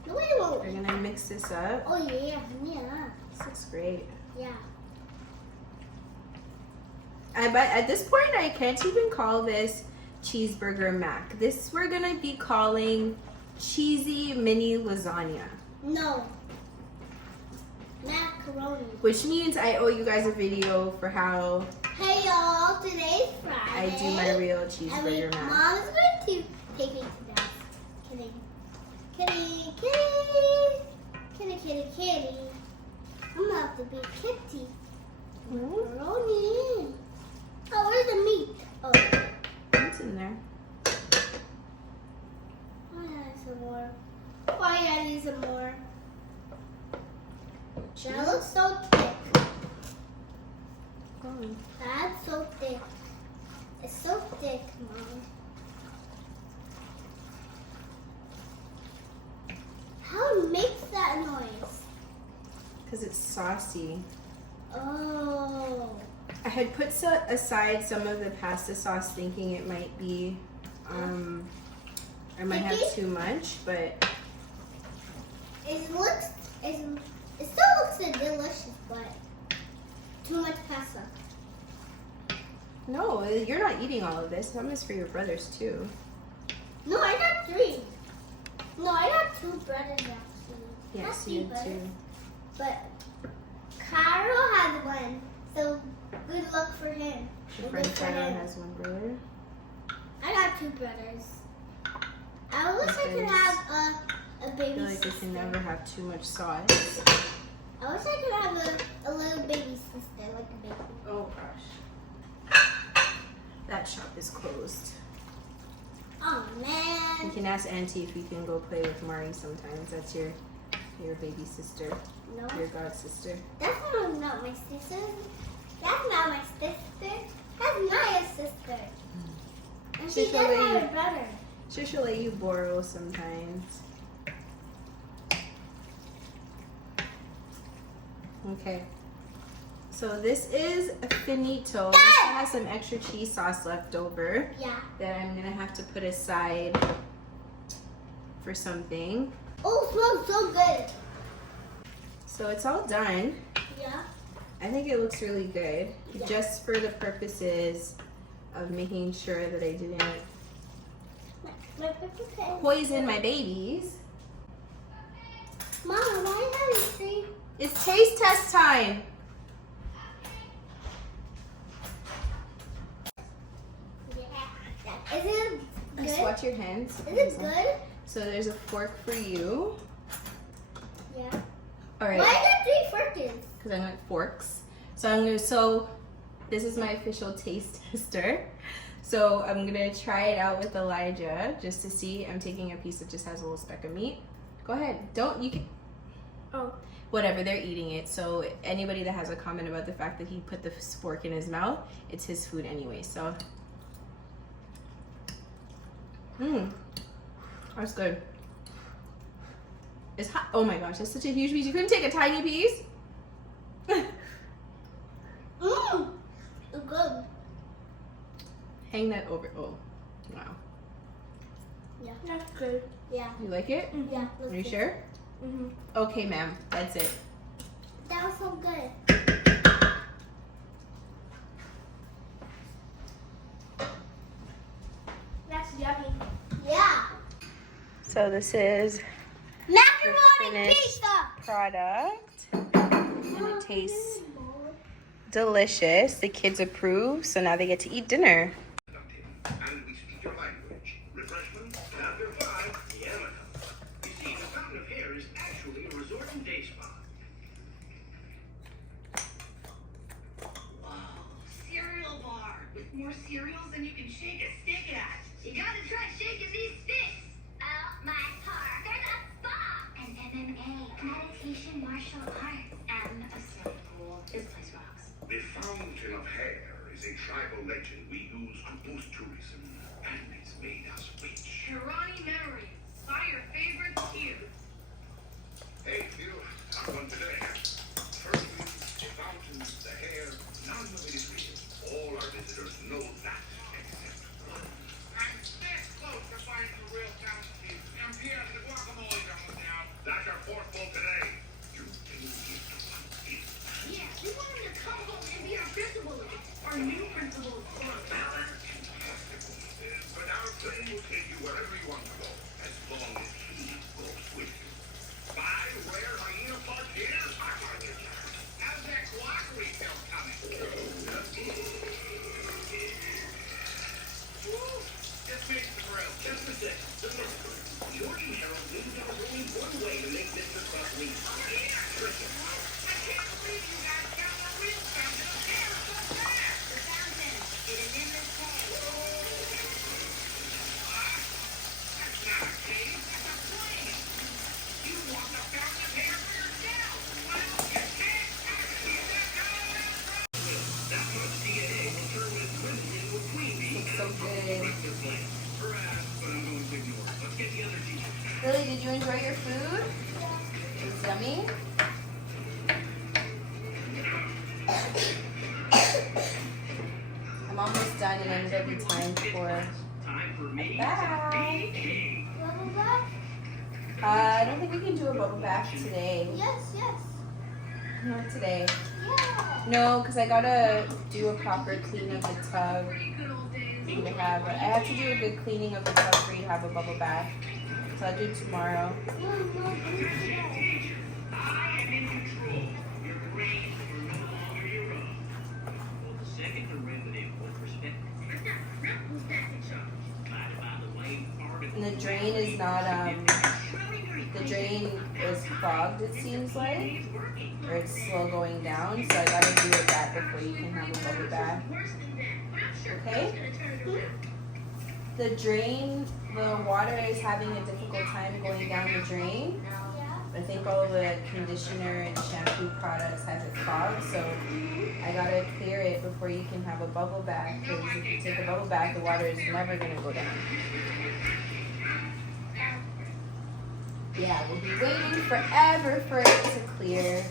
No, I won't. we're gonna mix this up. Oh yeah, yeah. This looks great. Yeah. But at this point, I can't even call this cheeseburger mac. This we're gonna be calling Cheesy Mini Lasagna. No. Macaroni. Which means I owe you guys a video for how Hey y'all, today's Friday. I do my real cheeseburger mac. Mom's going to take me to dance. Kidding. Kitty, kitty. Kitty, kitty, kitty. I'm gonna have to be kitty. Macaroni. Oh, where's the meat? Oh. It's in there. I need some more. Why I need some more? That looks so thick. Oh. That's so thick. It's so thick, Mom. How makes that noise? Because it's saucy. Oh. I had put aside some of the pasta sauce thinking it might be, I might have too much, but It still looks delicious, but too much pasta. no, you're not eating all of this. Some is for your brothers too. No, I got 3. No, I got 2 brothers actually. Yes, Not you 3 have two. But Carl has 1, so good luck for him. Your And friend good for Carol him. has one brother. I got 2 brothers. I wish I could have a I baby feel like sister. we can never have too much sauce. I wish I could have a little baby sister, like a baby. Oh gosh. That shop is closed. Oh You man. can ask Auntie if you can go play with Mari sometimes. That's your baby sister, No. your god sister. That's not my sister. That's not my sister. That's Naya's sister. And she She's does already- have a brother. She'll let you borrow sometimes. Okay. So this is finito. This has some extra cheese sauce left over. Yeah. That I'm gonna have to put aside for something. Oh, it smells so good. So it's all done. Yeah. I think it looks really good. Yeah. Just for the purposes of making sure that I didn't My purple pen. poison my babies. Mama, why are you having three? It's taste test time. Yeah. Is it Just good? watch your hands. Is it good? So there's a fork for you. Yeah. All right. Why are there 3 forks? Because I like forks. This is my official taste tester. So I'm gonna try it out with Elijah just to see. I'm taking a piece that just has a little speck of meat. Go ahead. You can. Oh. Whatever, they're eating it. So anybody that has a comment about the fact that he put the fork in his mouth, it's his food anyway. So. That's good. It's hot. Oh my gosh, that's such a huge piece. You couldn't take a tiny piece? It's good. Hang that over. Oh, wow. Yeah. That's good. Yeah. You like it? Yeah. Are you sure? Mm-hmm. Okay, ma'am. That's it. That was so good. That's yummy. Yeah. So this is Macaroni finished pizza. product. And it tastes delicious. The kids approve, so now they get to eat dinner. And we speak your language. Refreshment, after 5, Yamaka. You see, the Fountain of Hair is actually a resort and day spa. Whoa, cereal bar with more cereals than you can shake a stick at. You gotta try shaking these sticks. Oh, my heart. There's a spa. An MMA, meditation martial arts, and a swimming pool. This place rocks. The Fountain of Hair is a tribal legend we use to boost tourism, and it's made us rich. Kirani memories. Buy your favorites here. Hey, Phil, have one today. First, the fountain, the hair, none of it is real. All our visitors know that, except one. I'm this close to finding the real fountain. And Pierre, the guacamole's almost down. That's our 4th bowl today. You can give to one gift. Yeah, we want him to come home and be our principal again. Our new principal is fun. But our plane will take you wherever you want to go, as long as he goes with you. Buy rare hyena park here. How's that guac refill coming? Woo! Just makes the grill. Just a second. Jordan Harold knew there was only one way to make Mr. Buck leave. Tricky. I can't believe you guys found the real fountain of hair so fast. The fountain. It is in this cave. That's not a cave. That's a plane. You want the fountain of hair for yourself. Well, you can't actually let go of that. That much DNA will turn Miss Clinton into a queen bee. Looks so good. Breakfast plan. Perhaps, but I'm going to ignore it. Let's get the other teachers. Lily, did you enjoy your food? It was yummy? I'm almost done and then it'll be time for Time for me. bath. Bubble bath? I don't think we can do a bubble bath today. Yes, yes. Not today. Yeah. No, because I gotta do a proper clean of the tub. I have to do a good cleaning of the tub for you to have a bubble bath. So I'll do it tomorrow. I am in control. Your brains are no longer your own. Well, the second derivative with respect Who's back in charge? by the way, And the drain is not, the drain is clogged, it seems like. Or it's slow going down. So I gotta do it that before you can have a bubble bath. Worse than that. But I'm sure Okay. Chloe's gonna turn it around. The drain, the water is having a difficult time going down the drain. Yeah. I think all the conditioner and shampoo products has it clogged, so I gotta clear it before you can have a bubble bath. Because if you take a bubble bath, the water is never gonna go down. yeah, we'll be waiting forever for it to clear.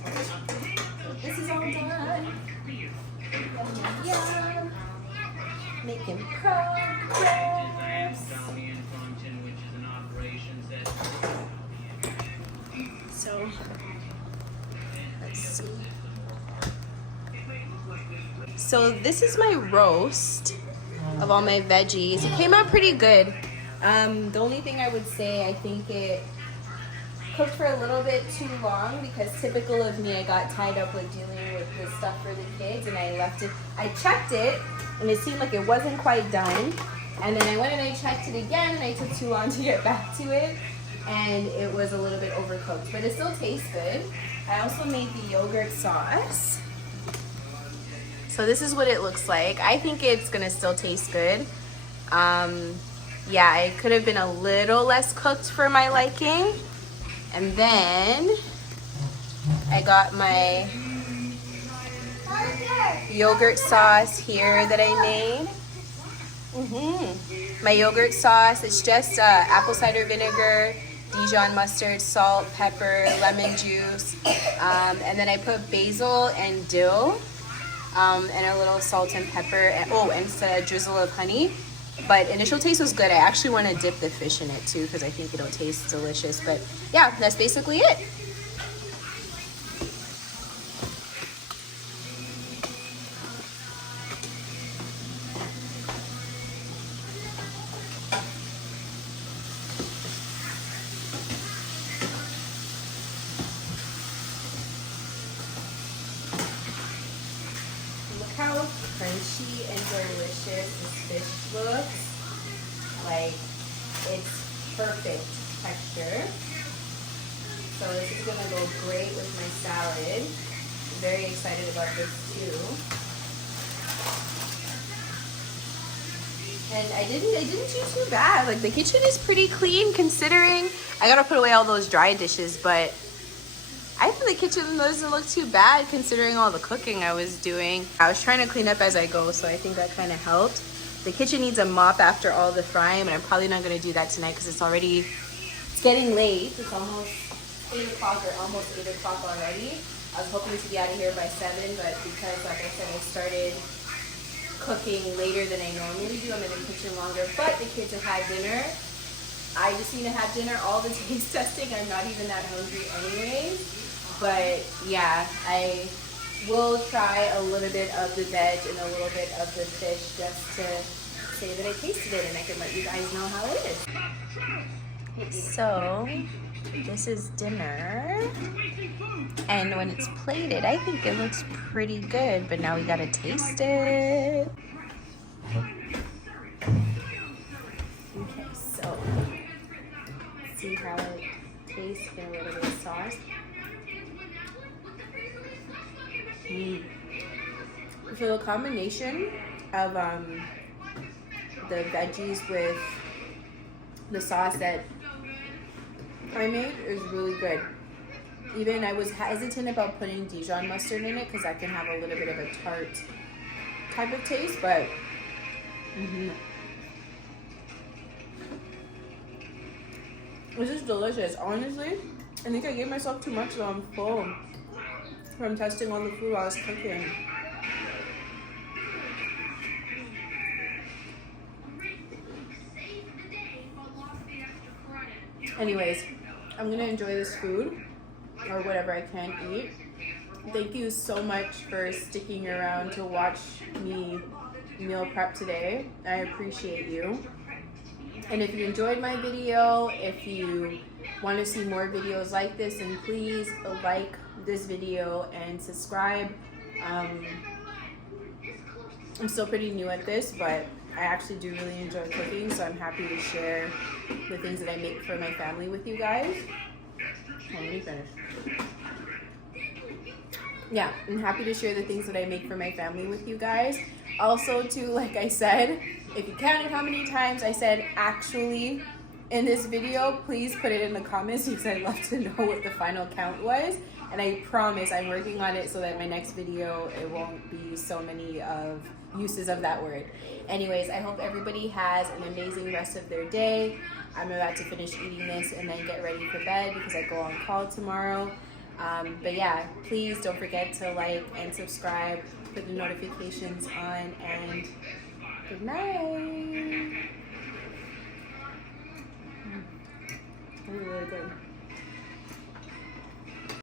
So this is all done. Yum. Making progress. So, let's see. So this is my roast of all my veggies. It came out pretty good. The only thing I would say, I think it cooked for a little bit too long because typical of me, I got tied up like dealing with the stuff for the kids and I left it. I checked it and it seemed like it wasn't quite done. And then I went and I checked it again and I took too long to get back to it. And it was a little bit overcooked, but it still tastes good. I also made the yogurt sauce. So this is what it looks like. I think it's gonna still taste good. Yeah, it could have been a little less cooked for my liking. And then I got my yogurt sauce here that I made. My yogurt sauce, it's just apple cider vinegar, Dijon mustard, salt, pepper, lemon juice, and then I put basil and dill, and a little salt and pepper, and a drizzle of honey. But initial taste was good. I actually want to dip the fish in it too because I think it'll taste delicious. But yeah, that's basically it. Look how crunchy and delicious this fish looks. Like, it's perfect texture. So this is gonna go great with my salad. I'm very excited about this too. And I didn't do too bad. Like, the kitchen is pretty clean considering I gotta put away all those dry dishes, but I think the kitchen doesn't look too bad considering all the cooking I was doing. I was trying to clean up as I go, so I think that kind of helped. The kitchen needs a mop after all the frying, but I'm probably not going to do that tonight because it's getting late. It's almost 8 o'clock or almost 8 o'clock already. I was hoping to be out of here by 7, but because, like I said, I started cooking later than I normally do, I'm in the kitchen longer. But the kids have had dinner. I just need to have dinner. All the taste testing, I'm not even that hungry anyways. But yeah, I will try a little bit of the veg and a little bit of the fish just to say that I tasted it and I can let you guys know how it is. So this is dinner, and when it's plated, I think it looks pretty good, but now we gotta taste it. Okay, so see how it tastes with a little bit of sauce. So the combination of the veggies with the sauce that I made is really good. Even I was hesitant about putting Dijon mustard in it because that can have a little bit of a tart type of taste, but this is delicious. Honestly, I think I gave myself too much, so I'm full from testing all the food while I was cooking. Anyways, I'm gonna enjoy this food or whatever I can eat. Thank you so much for sticking around to watch me meal prep today. I appreciate you. And if you enjoyed my video, if you want to see more videos like this, then please like this video and subscribe. I'm still pretty new at this, but I actually do really enjoy cooking, so I'm happy to share the things that I make for my family with you guys. Let me finish. Yeah, I'm happy to share the things that I make for my family with you guys. Also, too, like I said, if you counted how many times I said actually in this video, please put it in the comments because I'd love to know what the final count was. And I promise I'm working on it so that my next video, it won't be so many of uses of that word. Anyways, I hope everybody has an amazing rest of their day. I'm about to finish eating this and then get ready for bed because I go on call tomorrow. But yeah, please don't forget to like and subscribe, put the notifications on, and good night. Really, really good.